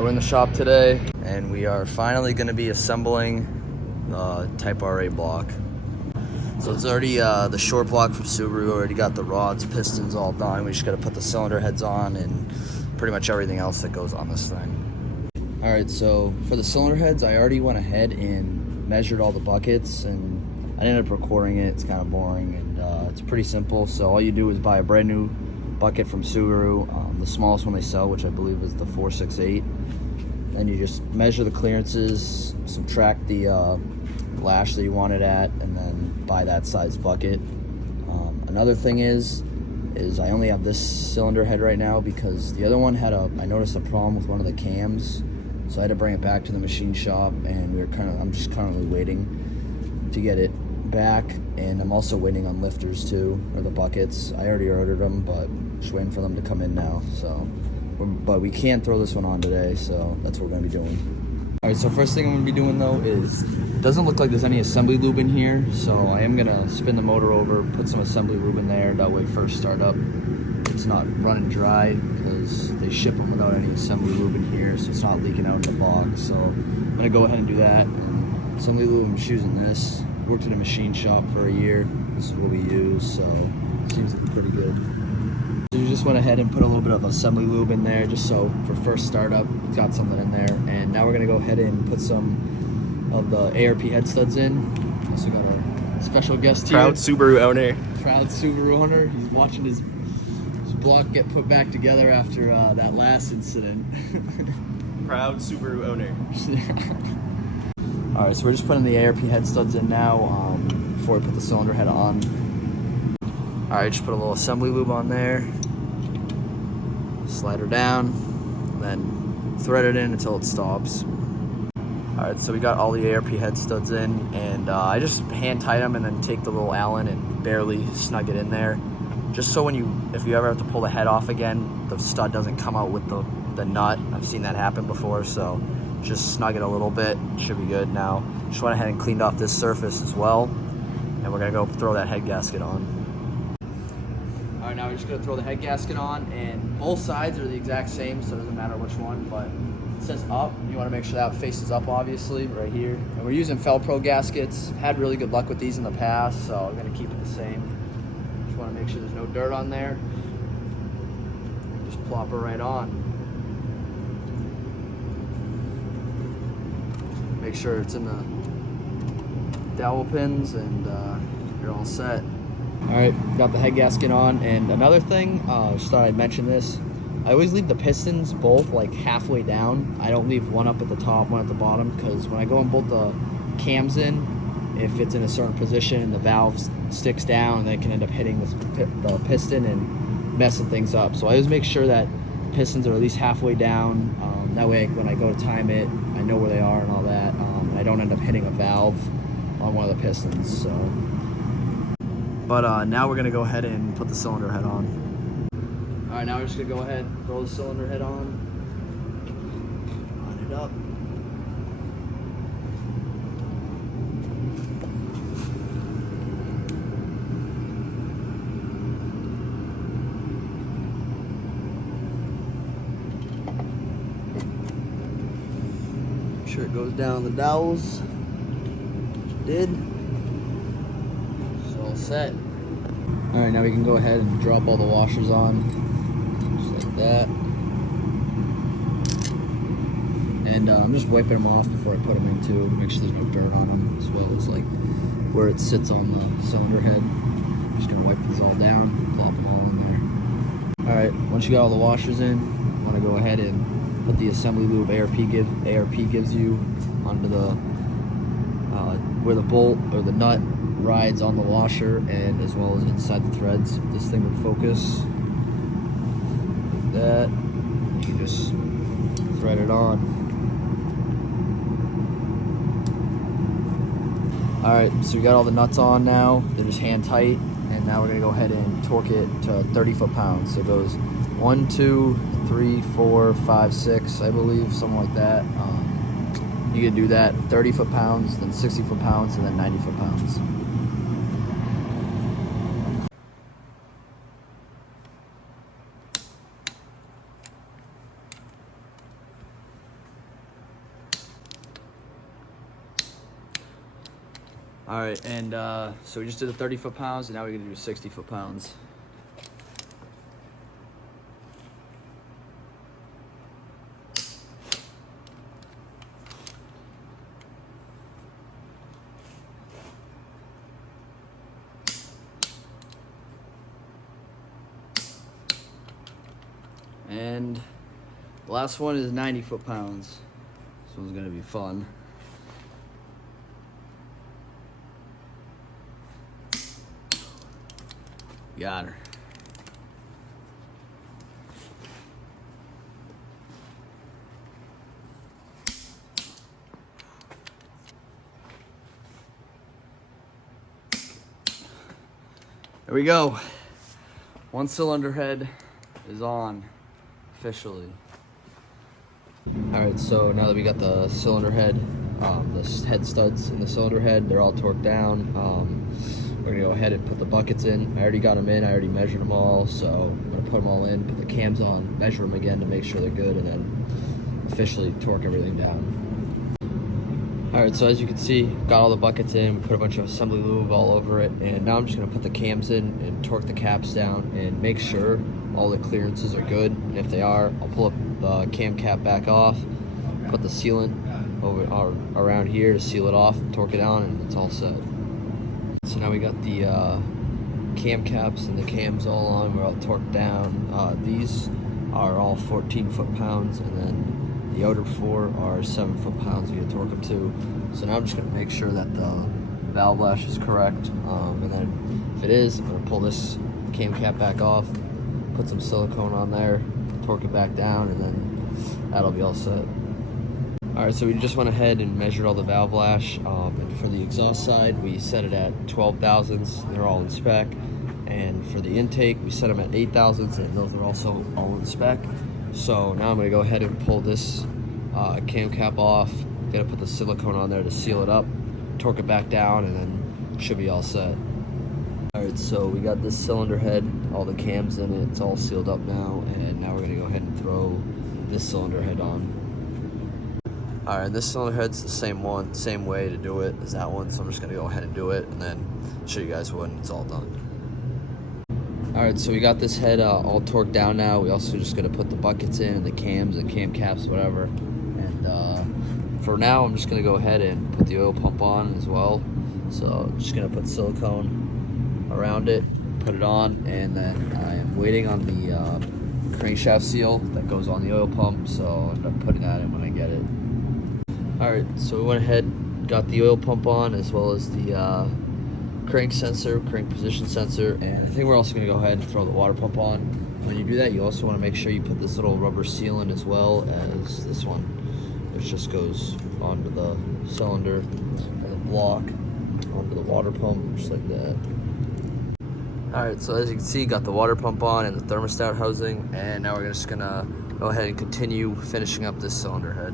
We're in the shop today, and we are finally going to be assembling the Type RA block. So it's already the short block from Subaru. Already got the rods, pistons all done. We just got to put the cylinder heads on and pretty much everything else that goes on this thing. All right, so for the cylinder heads, I already went ahead and measured all the buckets, and I ended up recording it. It's kind of boring, and it's pretty simple. So all you do is buy a brand new bucket from Subaru, the smallest one they sell, which I believe is the 468. Then you just measure the clearances, subtract the lash that you want it at, and then buy that size bucket. Another thing is I only have this cylinder head right now because the other one had I noticed a problem with one of the cams, so I had to bring it back to the machine shop, and I'm just currently waiting to get it back, and I'm also waiting on lifters too, or the buckets. I already ordered them, but just waiting for them to come in now. So, but we can throw this one on today, so that's what we're gonna be doing. All right, so first thing I'm gonna be doing though is, it doesn't look like there's any assembly lube in here, so I am gonna spin the motor over, put some assembly lube in there. That way, first startup, it's not running dry, because they ship them without any assembly lube in here, so it's not leaking out in the box. So I'm gonna go ahead and do that. And assembly lube, I'm just using this. Worked at a machine shop for a year. This is what we use, so it seems to be pretty good. So we just went ahead and put a little bit of assembly lube in there, just so for first startup, it's got something in there. And now we're gonna go ahead and put some of the ARP head studs in. Also got our special guest here. Proud Subaru owner. Proud Subaru owner. He's watching his block get put back together after that last incident. Proud Subaru owner. All right, so we're just putting the ARP head studs in now before we put the cylinder head on. All right, just put a little assembly lube on there. Slide her down, then thread it in until it stops. All right, so we got all the ARP head studs in, and I just hand tight them and then take the little Allen and barely snug it in there. Just so if you ever have to pull the head off again, the stud doesn't come out with the nut. I've seen that happen before, so just snug it a little bit, should be good. Now, just went ahead and cleaned off this surface as well, and we're gonna go throw that head gasket on. All right, now we're just gonna throw the head gasket on, and both sides are the exact same, so it doesn't matter which one, but it says up. You wanna make sure that faces up, obviously, right here. And we're using Felpro gaskets. Had really good luck with these in the past, so I'm gonna keep it the same. Just wanna make sure there's no dirt on there. Just plop her right on. Make sure it's in the dowel pins, and you're all set. All right, got the head gasket on. And another thing, just thought I'd mention this. I always leave the pistons both like halfway down. I don't leave one up at the top, one at the bottom, because when I go and bolt the cams in, if it's in a certain position, the valve sticks down, and they can end up hitting the piston and messing things up. So I always make sure that pistons are at least halfway down. That way, when I go to time it, I know where they are and all that. I don't end up hitting a valve on one of the pistons. So, but now we're gonna go ahead and put the cylinder head on. All right, now we're just gonna go ahead and throw the cylinder head on it up. Make sure it goes down the dowels. Did. It's all set. All right, now we can go ahead and drop all the washers on, just like that. And I'm just wiping them off before I put them in too, make sure there's no dirt on them, as well as like where it sits on the cylinder head. I'm just gonna wipe these all down, plop them all in there. All right, once you got all the washers in, you wanna go ahead and put the assembly lube ARP gives you onto the where the bolt or the nut rides on the washer, and as well as inside the threads. If this thing would focus like that, you can just thread it on. All right, so we got all the nuts on now. They're just hand tight, and now we're gonna go ahead and torque it to 30 foot-pounds. So it goes 1, 2, 3, 4, 5, 6, I believe, something like that. You can do that 30 foot-pounds, then 60 foot-pounds, and then 90 foot-pounds. All right, and so we just did the 30 foot-pounds, and now we're gonna do 60 foot-pounds. And the last one is 90 foot-pounds. This one's gonna be fun. Got her. There we go. One cylinder head is on officially. All right, so now that we got the cylinder head, the head studs in the cylinder head, they're all torqued down. We're gonna go ahead and put the buckets in. I already got them in, I already measured them all, so I'm gonna put them all in, put the cams on, measure them again to make sure they're good, and then officially torque everything down. All right, so as you can see, got all the buckets in, we put a bunch of assembly lube all over it, and now I'm just gonna put the cams in and torque the caps down and make sure all the clearances are good, and if they are, I'll pull up the cam cap back off, put the sealant over around here to seal it off, torque it down, and it's all set. So now we got the cam caps and the cams all on, we're all torqued down. These are all 14 foot-pounds, and then the outer four are 7 foot-pounds you can torque them to. So now I'm just gonna make sure that the valve lash is correct, and then if it is, I'm gonna pull this cam cap back off, put some silicone on there, torque it back down, and then that'll be all set. All right, so we just went ahead and measured all the valve lash, and for the exhaust side, we set it at 12 thousandths, they're all in spec, and for the intake, we set them at 8 thousandths, and those are also all in spec. So now I'm gonna go ahead and pull this cam cap off, gonna put the silicone on there to seal it up, torque it back down, and then should be all set. All right, so we got this cylinder head, all the cams in it, it's all sealed up now, and now we're gonna go ahead and throw this cylinder head on. All right, this cylinder head's the same way to do it as that one, so I'm just gonna go ahead and do it and then show you guys when it's all done. All right, so we got this head all torqued down now. We also just gonna put the buckets in, the cams and cam caps, whatever. And for now, I'm just gonna go ahead and put the oil pump on as well. So I'm just gonna put silicone around it, put it on, and then I am waiting on the crankshaft seal that goes on the oil pump, so I'll end up putting that in when I get it. All right, so we went ahead, got the oil pump on as well as the crank sensor, crank position sensor, and I think we're also gonna go ahead and throw the water pump on. When you do that, you also wanna make sure you put this little rubber seal in as well as this one, which just goes onto the cylinder and the block, onto the water pump, just like that. All right, so as you can see, got the water pump on and the thermostat housing, and now we're just gonna go ahead and continue finishing up this cylinder head.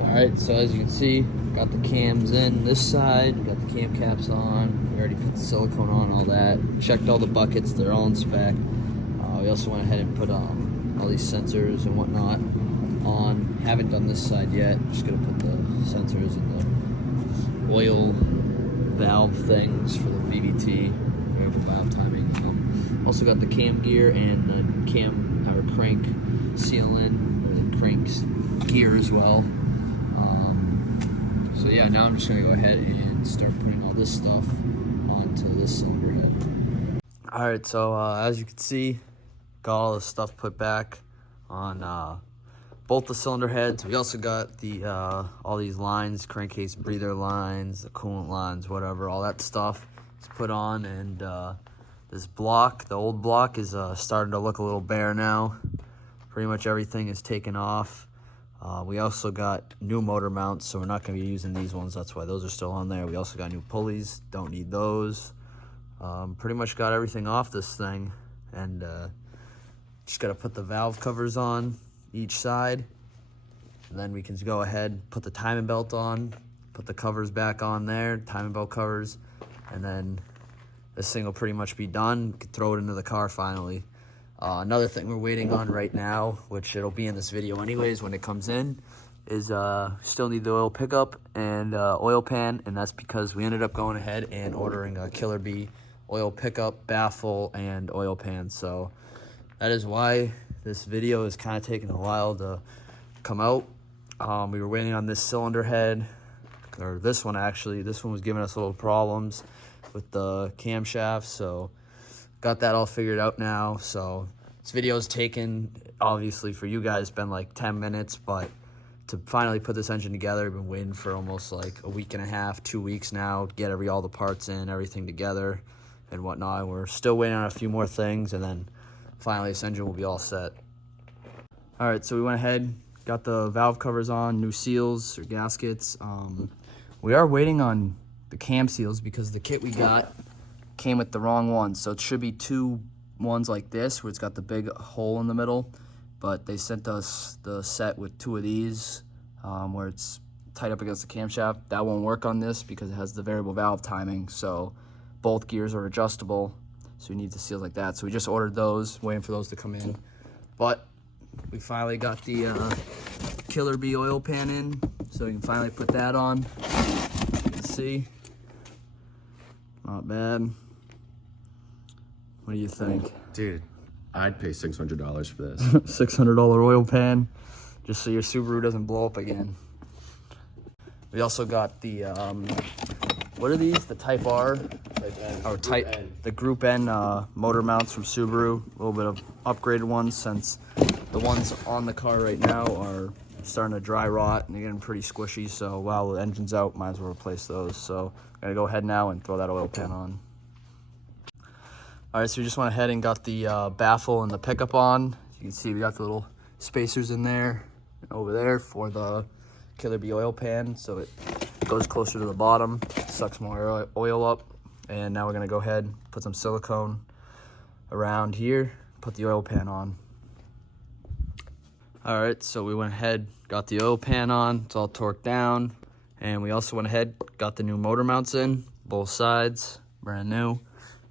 All right, so as you can see, got the cams in this side, got the cam caps on, we already put the silicone on, all that, checked all the buckets, they're all in spec. We also went ahead and put all these sensors and whatnot on. Haven't done this side yet, just gonna put the sensors and the oil valve things for the VVT, variable valve timing. Also got the cam gear and the cam or crank seal in, or the crank gear as well. So yeah, now I'm just gonna go ahead and start putting all this stuff onto this cylinder head. All right, so as you can see, got all the stuff put back on both the cylinder heads. We also got the all these lines, crankcase breather lines, the coolant lines, whatever, all that stuff is put on, and this block, the old block, is starting to look a little bare now. Pretty much everything is taken off. We also got new motor mounts, so we're not going to be using these ones. That's why those are still on there. We also got new pulleys. Don't need those. Pretty much got everything off this thing. And just got to put the valve covers on each side. And then we can go ahead, put the timing belt on, put the covers back on there, timing belt covers. And then this thing will pretty much be done. You can throw it into the car finally. Another thing we're waiting on right now, which it'll be in this video anyways when it comes in, is still need the oil pickup and oil pan, and that's because we ended up going ahead and ordering a Killer Bee oil pickup, baffle, and oil pan. So that is why this video is kind of taking a while to come out. We were waiting on this cylinder head, or this one actually. This one was giving us little problems with the camshaft, so got that all figured out now. So this video is taken, obviously for you guys, been like 10 minutes, but to finally put this engine together, I've been waiting for almost like a week and a half, 2 weeks now, get all the parts in, everything together and whatnot. We're still waiting on a few more things, and then finally this engine will be all set. All right, so we went ahead, got the valve covers on, new seals or gaskets. We are waiting on the cam seals because the kit we got came with the wrong one. So it should be two ones like this where it's got the big hole in the middle, but they sent us the set with two of these where it's tight up against the camshaft. That won't work on this because it has the variable valve timing, so both gears are adjustable, so we need the seals like that. So we just ordered those, waiting for those to come in. But we finally got the Killer Bee oil pan in, so we can finally put that on. You can see, not bad. What do you think? Dude, I'd pay $600 for this. $600 oil pan, just so your Subaru doesn't blow up again. We also got the, what are these? The Type R? The Group N motor mounts from Subaru. A little bit of upgraded ones, since the ones on the car right now are starting to dry rot and they're getting pretty squishy. So while the engine's out, might as well replace those. So I'm gonna go ahead now and throw that oil pan on. All right, so we just went ahead and got the baffle and the pickup on. As you can see, we got the little spacers in there and over there for the Killer Bee oil pan, so it goes closer to the bottom, sucks more oil up. And now we're gonna go ahead, put some silicone around here, put the oil pan on. All right, so we went ahead, got the oil pan on, it's all torqued down. And we also went ahead, got the new motor mounts in, both sides, brand new.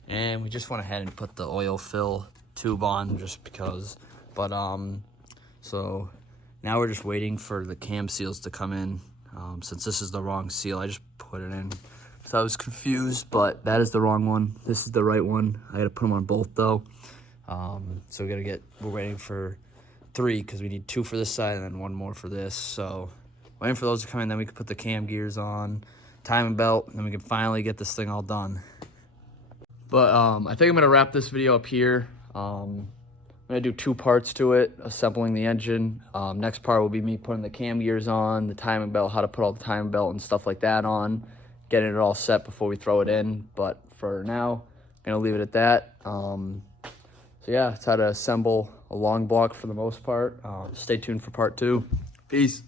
And we just went ahead and put the oil fill tube on just because. But so now we're just waiting for the cam seals to come in. Since this is the wrong seal, I just put it in. So I was confused, but that is the wrong one. This is the right one. I gotta put them on both though. So we're waiting for 3 because we need 2 for this side and then 1 more for this. So waiting for those to come in, then we can put the cam gears on, timing belt, and then we can finally get this thing all done. But I think I'm gonna wrap this video up here. I'm gonna do 2 parts to it, assembling the engine. Next part will be me putting the cam gears on, the timing belt, how to put all the timing belt and stuff like that on, getting it all set before we throw it in. But for now, I'm gonna leave it at that. So yeah, it's how to assemble a long block for the most part. Stay tuned for part 2. Peace.